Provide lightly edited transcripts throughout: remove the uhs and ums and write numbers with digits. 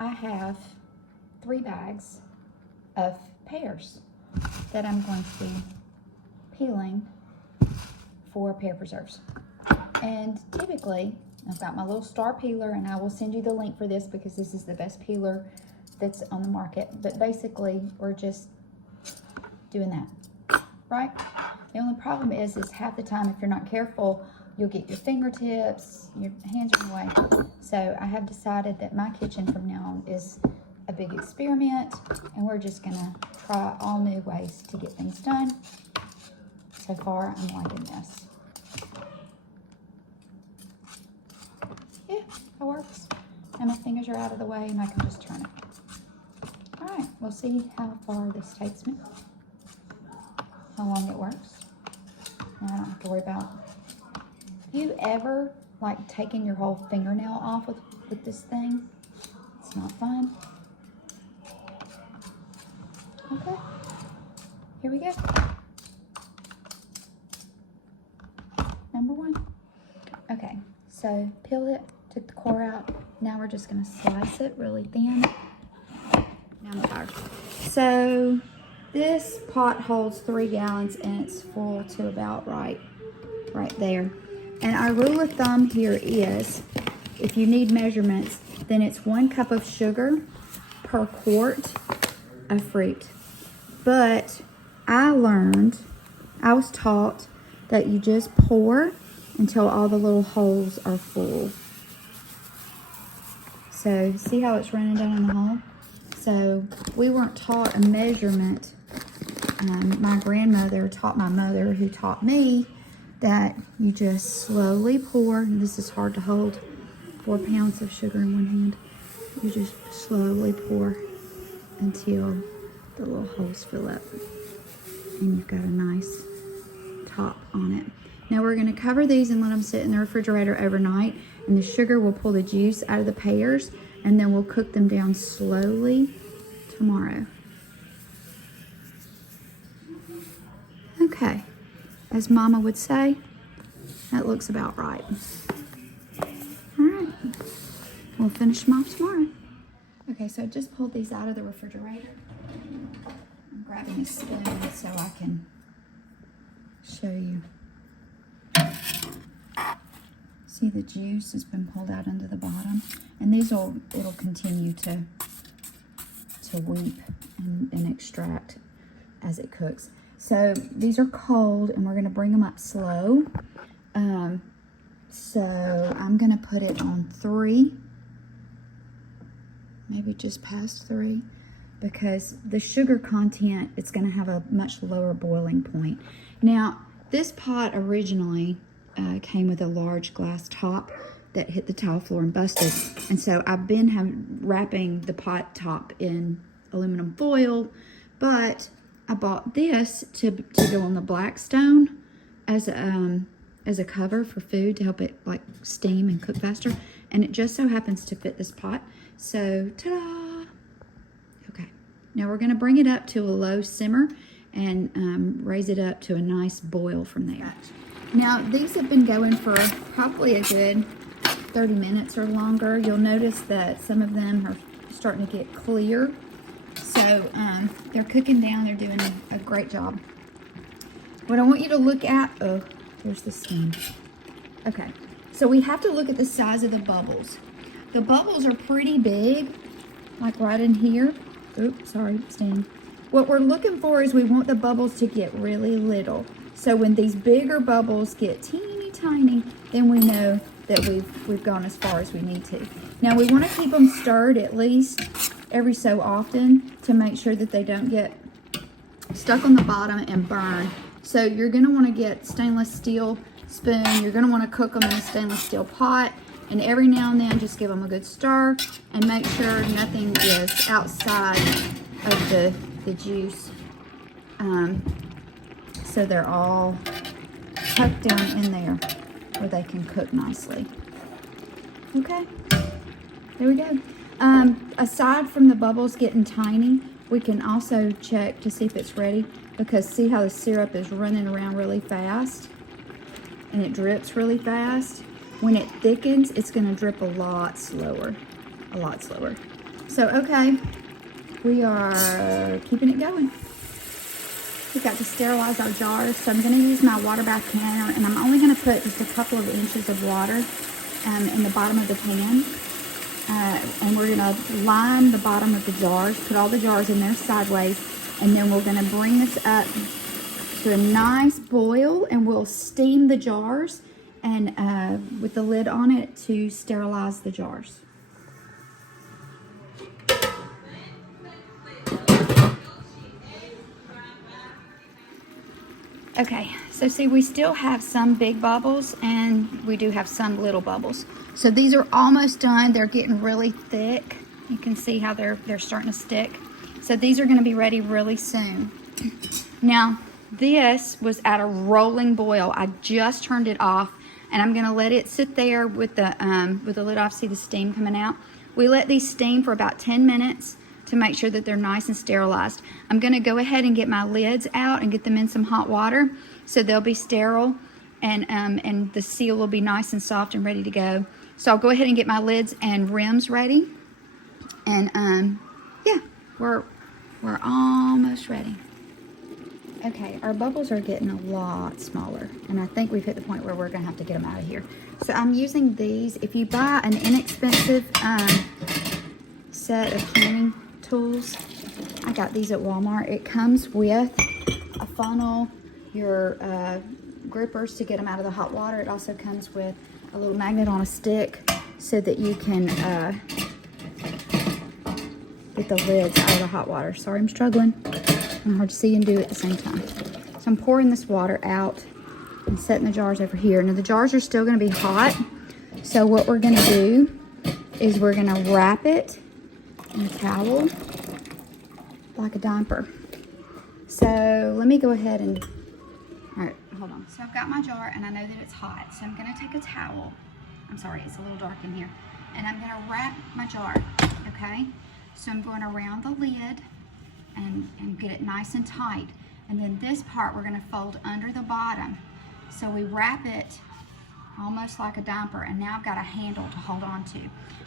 I have 3 bags of pears that I'm going to be peeling for pear preserves. And typically, I've got my little star peeler, and I will send you the link for this because this is the best peeler that's on the market. But basically, we're just doing that, right? The only problem is half the time, if you're not careful, you'll get your fingertips, your hands are in the way. So I have decided that my kitchen from now on is a big experiment, and we're just gonna try all new ways to get things done. So far, I'm liking this. Yeah, it works. And my fingers are out of the way, and I can just turn it. All right, we'll see how far this takes me, how long it works. And I don't have to worry about. You ever like taking your whole fingernail off with this thing? It's not fun. Okay, here we go. Number 1. Okay, so peel it, took the core out. Now we're just gonna slice it really thin. Now I'm tired. So this pot holds 3 gallons and it's full to about right there. And our rule of thumb here is, if you need measurements, then it's 1 cup of sugar per quart of fruit. But I was taught that you just pour until all the little holes are full. So see how it's running down in the hole? So we weren't taught a measurement. My grandmother taught my mother, who taught me, that you just slowly pour, and this is hard to hold, 4 pounds of sugar in one hand. You just slowly pour until the little holes fill up, and you've got a nice top on it. Now we're gonna cover these and let them sit in the refrigerator overnight, and the sugar will pull the juice out of the pears, and then we'll cook them down slowly tomorrow. Okay, as Mama would say, that looks about right. All right, we'll finish them off tomorrow. Okay, so I just pulled these out of the refrigerator. I'm grabbing a spoon so I can show you. See, the juice has been pulled out into the bottom, and it'll continue to weep and extract as it cooks. So these are cold, and we're gonna bring them up slow. So I'm gonna put it on 3, maybe just past 3, because the sugar content, it's gonna have a much lower boiling point. Now, this pot originally came with a large glass top that hit the tile floor and busted. And so I've been wrapping the pot top in aluminum foil, but I bought this to go on the Blackstone as a cover for food to help it like steam and cook faster. And it just so happens to fit this pot. So, ta-da! Okay, now we're gonna bring it up to a low simmer and raise it up to a nice boil from there. Now, these have been going for probably a good 30 minutes or longer. You'll notice that some of them are starting to get clear. So they're cooking down. They're doing a great job. What I want you to look at, oh, there's the steam. Okay, so we have to look at the size of the bubbles. The bubbles are pretty big, like right in here. Oops, sorry, steam. What we're looking for is we want the bubbles to get really little. So when these bigger bubbles get teeny tiny, then we know that we've gone as far as we need to. Now we want to keep them stirred at least every so often to make sure that they don't get stuck on the bottom and burn. So you're going to want to get stainless steel spoon. You're going to want to cook them in a stainless steel pot, and every now and then just give them a good stir and make sure nothing is outside of the juice. So they're all tucked down in there where they can cook nicely. Okay, there we go. Aside from the bubbles getting tiny, we can also check to see if it's ready, because see how the syrup is running around really fast and it drips really fast. When it thickens, it's gonna drip a lot slower, a lot slower. So, okay, we are keeping it going. We've got to sterilize our jars. So I'm going to use my water bath can, and I'm only going to put just a couple of inches of water in the bottom of the pan. And we're going to line the bottom of the jars, put all the jars in there sideways, and then we're going to bring this up to a nice boil, and we'll steam the jars and with the lid on it to sterilize the jars. Okay, so see, we still have some big bubbles and we do have some little bubbles. So these are almost done. They're getting really thick. You can see how they're starting to stick. So these are going to be ready really soon. Now, this was at a rolling boil. I just turned it off, and I'm going to let it sit there with the lid off. See the steam coming out? We let these steam for about 10 minutes to make sure that they're nice and sterilized. I'm going to go ahead and get my lids out and get them in some hot water so they'll be sterile, and the seal will be nice and soft and ready to go. So I'll go ahead and get my lids and rims ready, and yeah, we're almost ready. Okay, our bubbles are getting a lot smaller, and I think we've hit the point where we're going to have to get them out of here. So I'm using these. If you buy an inexpensive set of cleaning tools, I got these at Walmart. It comes with a funnel, your grippers to get them out of the hot water. It also comes with a little magnet on a stick so that you can get the lids out of the hot water. Sorry, I'm struggling. I'm hard to see and do at the same time. So I'm pouring this water out and setting the jars over here. Now the jars are still going to be hot. So what we're going to do is we're going to wrap it in a towel like a diaper. So let me go ahead and, all right, hold on. So I've got my jar and I know that it's hot. So I'm going to take a towel. I'm sorry, it's a little dark in here. And I'm going to wrap my jar, okay? So I'm going around the lid and get it nice and tight. And then this part we're going to fold under the bottom. So we wrap it almost like a diaper, and now I've got a handle to hold on to.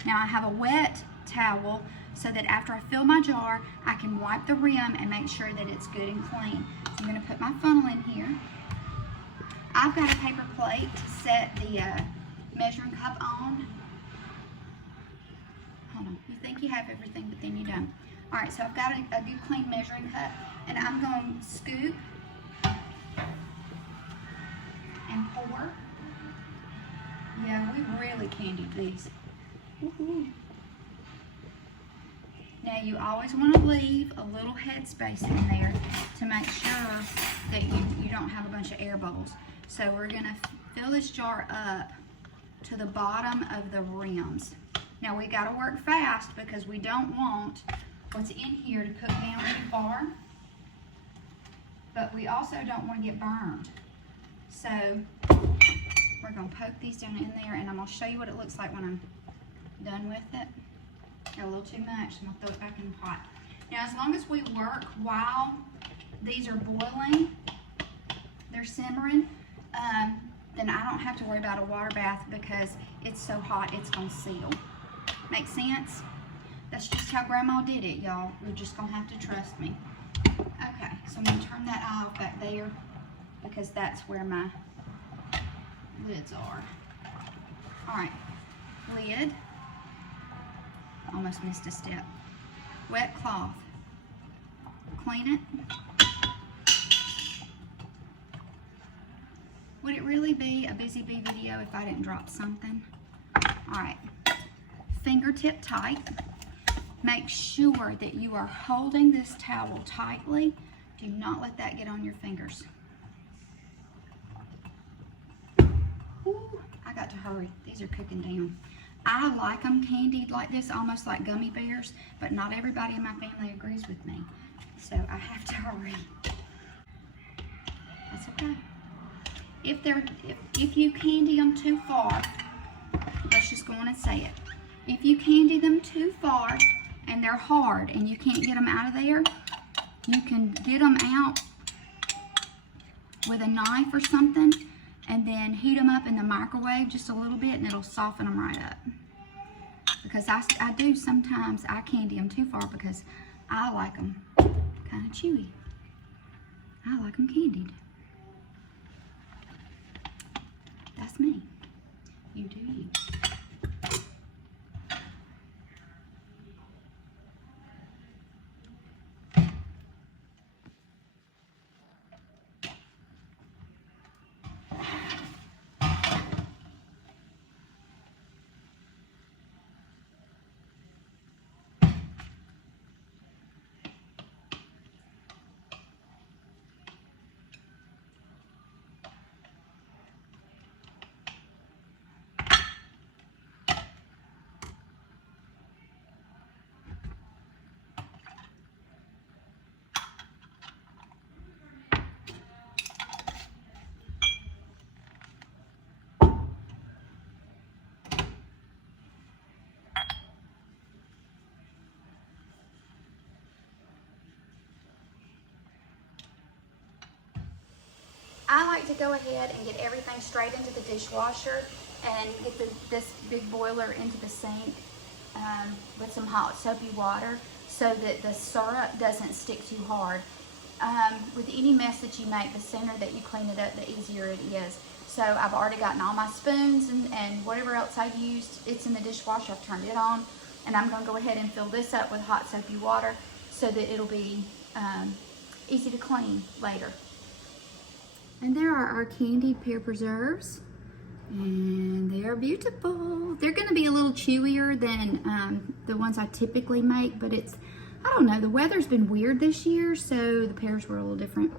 Now I have a wet towel so that after I fill my jar, I can wipe the rim and make sure that it's good and clean. So I'm going to put my funnel in here. I've got a paper plate to set the measuring cup on. Hold on, you think you have everything, but then you don't. All right, so I've got a good clean measuring cup, and I'm going to scoop and pour. Yeah, we really candied these. Woohoo. Now you always want to leave a little head space in there to make sure that you don't have a bunch of air bubbles. So we're going to fill this jar up to the bottom of the rims. Now we got to work fast because we don't want what's in here to cook down too far, but we also don't want to get burned. So we're going to poke these down in there, and I'm going to show you what it looks like when I'm done with it. Got a little too much, so I'm going to throw it back in the pot. Now as long as we work while these are boiling, they're simmering, then I don't have to worry about a water bath because it's so hot it's going to seal. Make sense? That's just how Grandma did it, y'all. You're just going to have to trust me. Okay, so I'm going to turn that eye off back there because that's where my lids are. All right, lid. Almost missed a step. Wet cloth. Clean it. Would it really be a busy bee video if I didn't drop something? All right, fingertip tight. Make sure that you are holding this towel tightly. Do not let that get on your fingers. Ooh, I got to hurry. These are cooking down. I like them candied like this, almost like gummy bears, but not everybody in my family agrees with me. So I have to hurry. That's okay. If you candy them too far, let's just go on and say it. If you candy them too far and they're hard and you can't get them out of there, you can get them out with a knife or something and then heat them up in the microwave just a little bit and it'll soften them right up. because I do sometimes, I candy them too far because I like them kind of chewy. I like them candied. That's me. You do you. I like to go ahead and get everything straight into the dishwasher and get this big boiler into the sink with some hot soapy water so that the syrup doesn't stick too hard. With any mess that you make, the sooner that you clean it up, the easier it is. So I've already gotten all my spoons and whatever else I used, it's in the dishwasher. I've turned it on, and I'm going to go ahead and fill this up with hot soapy water so that it'll be easy to clean later. And there are our candied pear preserves, and they are beautiful. They're going to be a little chewier than the ones I typically make, but it's, I don't know, the weather's been weird this year, so the pears were a little different.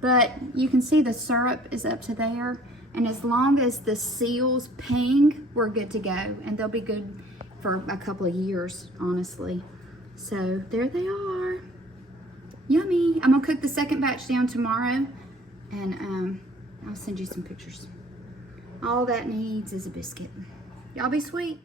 But you can see the syrup is up to there, and as long as the seals ping, we're good to go, and they'll be good for a couple of years, honestly. So there they are. Yummy. I'm gonna cook the second batch down tomorrow, and I'll send you some pictures. All that needs is a biscuit. Y'all be sweet.